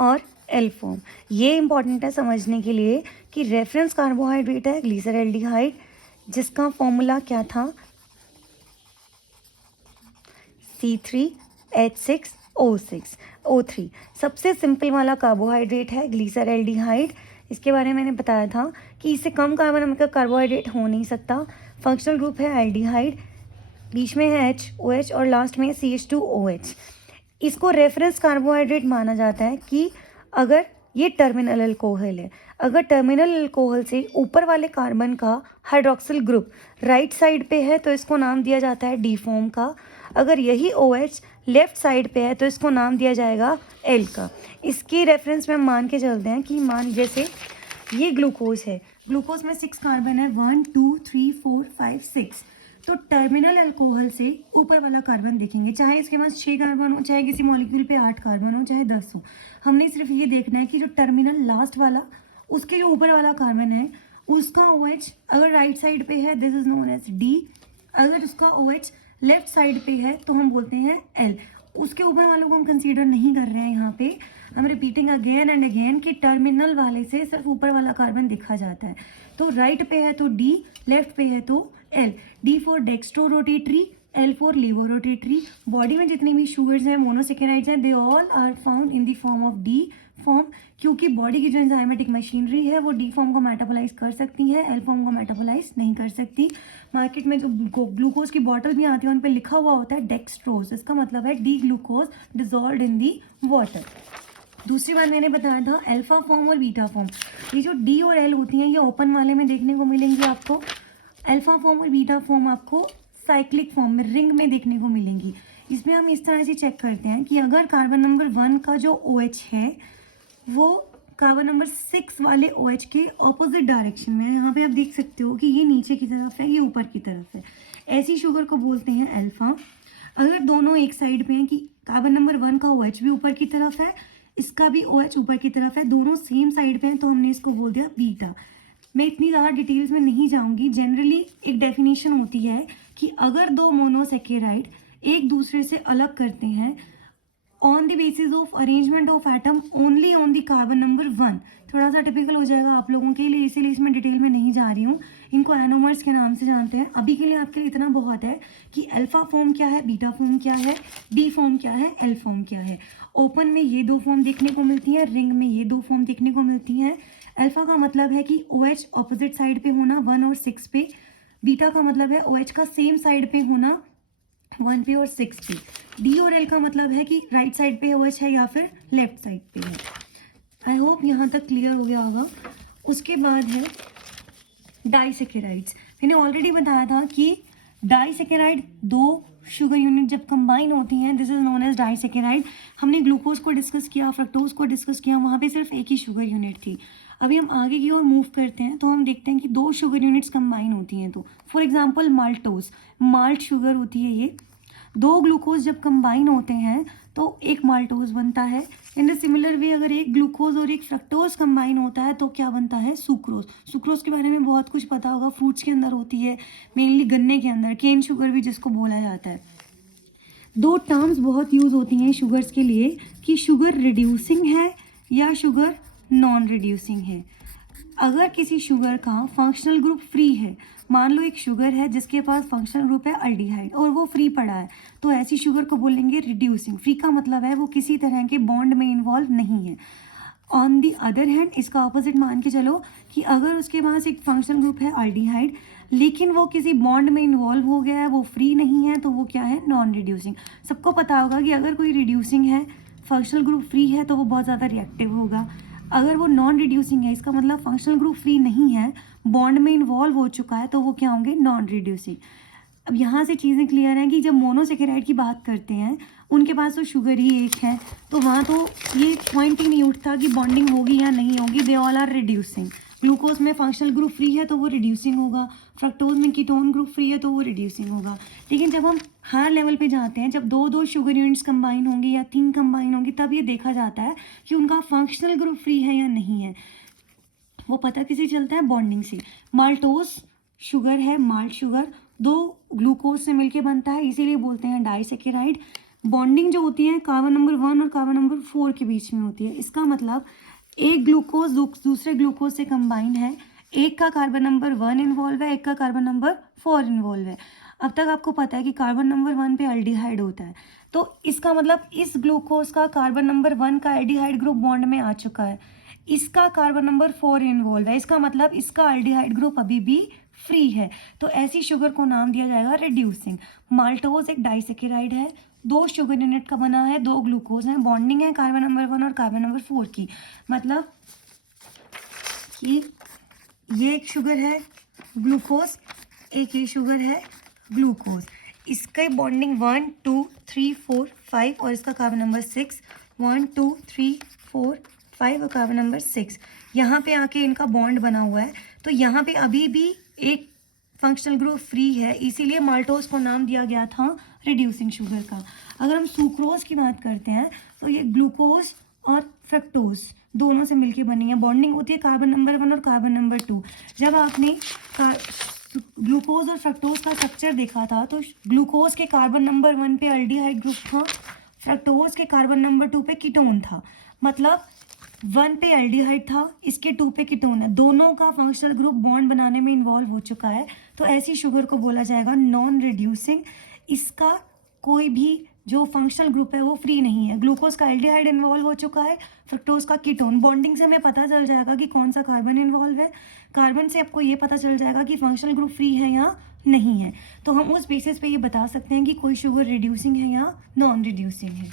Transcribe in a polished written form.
और L form. ये important है समझने के लिए कि रेफरेंस कार्बोहाइड्रेट है ग्लिसरैल्डिहाइड, जिसका फॉर्मूला क्या था, C3H6O6O3। सबसे सिंपल वाला कार्बोहाइड्रेट है ग्लिसरैल्डिहाइड। इसके बारे में मैंने बताया था कि इससे कम कार्बन नंबर का कार्बोहाइड्रेट हो नहीं सकता। फंक्शनल ग्रुप है एल्डिहाइड, बीच में है OH और लास्ट में CH2OH। इसको रेफरेंस कार्बोहाइड्रेट माना जाता है कि अगर ये टर्मिनल अल्कोहल है, अगर टर्मिनल अल्कोहल से ऊपर वाले कार्बन का हाइड्रोक्सिल ग्रुप राइट साइड पे है तो इसको नाम दिया जाता है डी फॉर्म का। अगर यही OH लेफ्ट साइड पे है तो इसको नाम दिया जाएगा एल का। इसकी रेफरेंस में हम मान के चलते हैं कि मान जैसे ये ग्लूकोज है, ग्लूकोज में 6 कार्बन है, 1 2 3 4 5 6। तो टर्मिनल अल्कोहल से ऊपर वाला कार्बन देखेंगे, चाहे इसके पास 6 कार्बन हो, चाहे किसी मॉलिक्यूल पे 8 कार्बन हो, चाहे 10 हो। हमने सिर्फ ये देखना है कि जो टर्मिनल लास्ट वाला, उसके जो ऊपर वाला कार्बन है उसका OH अगर राइट साइड पे है this is known as D, अगर उसका OH लेफ्ट साइड पे है तो हम बोलते हैं एल। उसके ऊपर वालों को हम कंसीडर नहीं कर रहे हैं यहाँ पे। हम रिपीटिंग अगेन एंड अगेन कि टर्मिनल वाले से सिर्फ ऊपर वाला कार्बन दिखा जाता है। तो राइट पे है तो डी, लेफ्ट पे है तो L. D for dextro rotatory, L for levo rotatory. Body में जितनी भी शुगर्स हैं, मोनोसेकेराइड्स हैं, they all are found in the form of D form, क्योंकि बॉडी की जो एंजाइमेटिक मशीनरी है वो डी फॉर्म को मेटाबोलाइज कर सकती है, एल फॉर्म को मेटाबोलाइज नहीं कर सकती। मार्केट में जो ग्लूकोज की बॉटल भी आती है उन पर लिखा हुआ होता है डेक्सट्रोज, इसका मतलब है D glucose dissolved in the water. दूसरी बात मैंने बताया था अल्फा फॉर्म और बीटा फॉर्म। ये जो डी और एल होती हैं ये ओपन वाले में देखने को मिलेंगी आपको। अल्फा फॉर्म और बीटा फॉर्म आपको साइक्लिक फॉर्म में, रिंग में देखने को मिलेंगी। इसमें हम इस तरह से चेक करते हैं कि अगर कार्बन नंबर 1 का जो OH है वो कार्बन नंबर 6 वाले OH के ऑपोजिट डायरेक्शन में है। यहाँ पे आप देख सकते हो कि ये नीचे की तरफ है, ये ऊपर की तरफ है। ऐसी शुगर को बोलते हैं अल्फा। अगर दोनों एक साइड पे हैं कि कार्बन नंबर 1 का OH भी ऊपर की तरफ है, इसका भी OH ऊपर की तरफ है, दोनों सेम साइड पे हैं, तो हमने इसको बोल दिया बीटा। मैं इतनी ज़्यादा डिटेल्स में नहीं जाऊंगी। जनरली एक डेफिनेशन होती है कि अगर दो मोनोसेकेराइड एक दूसरे से अलग करते हैं on the basis of arrangement of atom only on the carbon number 1, थोड़ा सा टिपिकल हो जाएगा आप लोगों के लिए, इसीलिए इसमें डिटेल में नहीं जा रही हूँ। इनको एनोमर्स के नाम से जानते हैं। अभी के लिए आपके लिए इतना बहुत है कि अल्फा फॉर्म क्या है, बीटा फॉर्म क्या है, डी फॉर्म क्या है, एल फॉर्म क्या है। ओपन में ये 2 फॉर्म देखने को मिलती है, रिंग में ये 2 फॉर्म देखने को मिलती हैं। अल्फा का मतलब है कि OH ऑपोजिट साइड पे होना 1 और 6 पे। बीटा का मतलब है OH का सेम साइड पे होना 1 पे और 6 पे। डी और एल का मतलब है कि राइट साइड पे OH है या फिर लेफ्ट साइड पे है। आई होप यहाँ तक क्लियर हो गया होगा। उसके बाद है डाइसेकेराइड्स। मैंने ऑलरेडी बताया था कि डाइसेकेराइड 2 शुगर यूनिट जब कंबाइन होती हैं this is known as disaccharide. हमने ग्लूकोज को डिस्कस किया, फ्रक्टोज को डिस्कस किया, वहाँ पे सिर्फ एक ही शुगर यूनिट थी। अभी हम आगे की ओर मूव करते हैं तो हम देखते हैं कि 2 शुगर यूनिट्स कंबाइन होती हैं। तो for example maltose, malt sugar होती है ये। 2 ग्लूकोज जब कंबाइन होते हैं तो एक माल्टोज बनता है। इन द सिमिलर वे अगर एक ग्लूकोज और एक फ्रक्टोज कंबाइन होता है तो क्या बनता है, सुक्रोज। सुक्रोज के बारे में बहुत कुछ पता होगा, फ्रूट्स के अंदर होती है, मेनली गन्ने के अंदर, केन शुगर भी जिसको बोला जाता है। 2 टर्म्स बहुत यूज होती हैं शुगर्स के लिए कि शुगर रिड्यूसिंग है या शुगर नॉन रिड्यूसिंग है। अगर किसी शुगर का फंक्शनल ग्रुप फ्री है, मान लो एक शुगर है जिसके पास फंक्शनल ग्रुप है अल्डिहाइड और वो फ्री पड़ा है, तो ऐसी शुगर को बोलेंगे रिड्यूसिंग। फ्री का मतलब है वो किसी तरह के बॉन्ड में इन्वॉल्व नहीं है। ऑन दी अदर हैंड इसका ऑपोजिट मान के चलो कि अगर उसके पास एक फंक्शनल ग्रुप है अल्डिहाइड लेकिन वो किसी बॉन्ड में इन्वॉल्व हो गया है, वो फ्री नहीं है, तो वो क्या है, नॉन रिड्यूसिंग। सबको पता होगा कि अगर कोई रिड्यूसिंग है, फंक्शनल ग्रुप फ्री है, तो वो बहुत ज़्यादा रिएक्टिव होगा। अगर वो नॉन रिड्यूसिंग है, इसका मतलब फंक्शनल ग्रुप फ्री नहीं है, बॉन्ड में इन्वॉल्व हो चुका है, तो वो क्या होंगे, नॉन रिड्यूसिंग। अब यहाँ से चीज़ें क्लियर हैं कि जब मोनोसेकेराइड की बात करते हैं उनके पास तो शुगर ही एक है, तो वहाँ तो ये पॉइंट ही नहीं उठता कि बॉन्डिंग होगी या नहीं होगी, they all are reducing. Glucose में फंक्शनल ग्रुप फ्री है तो वो रिड्यूसिंग होगा, फ्रक्टोज में कीटोन ग्रुप फ्री है तो वो रिड्यूसिंग होगा। लेकिन जब हम हायर लेवल पे जाते हैं, जब 2 शुगर यूनिट्स कंबाइन होंगी या 3 कंबाइन होंगी, तब ये देखा जाता है कि उनका फंक्शनल ग्रुप फ्री है या नहीं है। वो पता किसे चलता है, बॉन्डिंग से। माल्टोज शुगर है, माल्ट शुगर 2 ग्लूकोज से मिलके बनता है, इसीलिए बोलते हैं डाइसेकेराइड। बॉन्डिंग जो होती है कार्बन नंबर 1 और कार्बन नंबर 4 के बीच में होती है। इसका मतलब एक ग्लूकोज दूसरे ग्लूकोज से कंबाइन है, एक का कार्बन नंबर 1 इन्वॉल्व है, एक का कार्बन नंबर 4 इन्वॉल्व है। अब तक आपको पता है कि कार्बन नंबर 1 पे एल्डिहाइड होता है, तो इसका मतलब इस ग्लूकोज का कार्बन नंबर 1 का एल्डिहाइड ग्रुप बॉन्ड में आ चुका है, इसका कार्बन नंबर 4 इन्वॉल्व है, इसका मतलब इसका एल्डिहाइड ग्रुप अभी भी फ्री है। तो ऐसी शुगर को नाम दिया जाएगा रिड्यूसिंग। माल्टोज एक डाइसेकेराइड है, 2 शुगर यूनिट का बना है, 2 ग्लूकोज हैं, बॉन्डिंग है कार्बन नंबर 1 और कार्बन नंबर 4 की। मतलब कि ये एक शुगर है ग्लूकोज, एक ये शुगर है ग्लूकोज, इसका बॉन्डिंग 1 2 3 4 5 और इसका कार्बन नंबर 6, 1 2 3 4 5 और कार्बन नंबर 6। यहाँ पे आके इनका बॉन्ड बना हुआ है, तो यहाँ पे अभी भी एक फंक्शनल ग्रुप फ्री है, इसीलिए माल्टोज को नाम दिया गया था रिड्यूसिंग शुगर का। अगर हम सुक्रोज की बात करते हैं तो ये ग्लूकोज और फ्रक्टोज दोनों से मिलके बनी है, बॉन्डिंग होती है कार्बन नंबर 1 और कार्बन नंबर 2। जब आपने ग्लूकोज और फ्रक्टोज का स्ट्रक्चर देखा था तो ग्लूकोज के कार्बन नंबर 1 पे एल्डिहाइड ग्रुप था, फ्रक्टोज के कार्बन नंबर 2 पे कीटोन था। मतलब 1 पे एल्डिहाइड था, इसके 2 पे कीटोन है, दोनों का फंक्शनल ग्रुप बॉन्ड बनाने में इन्वॉल्व हो चुका है, तो ऐसी शुगर को बोला जाएगा नॉन रिड्यूसिंग। इसका कोई भी जो फंक्शनल ग्रुप है वो फ्री नहीं है। ग्लूकोज का एल्डिहाइड इन्वॉल्व हो चुका है, फ्रक्टोज का कीटोन, बॉन्डिंग से हमें पता चल जाएगा कि कौन सा कार्बन इन्वॉल्व है, कार्बन से आपको ये पता चल जाएगा कि फंक्शनल ग्रुप फ्री है या नहीं है। तो हम उस बेसिस पे ये बता सकते हैं कि कोई शुगर रिड्यूसिंग है या नॉन रिड्यूसिंग है।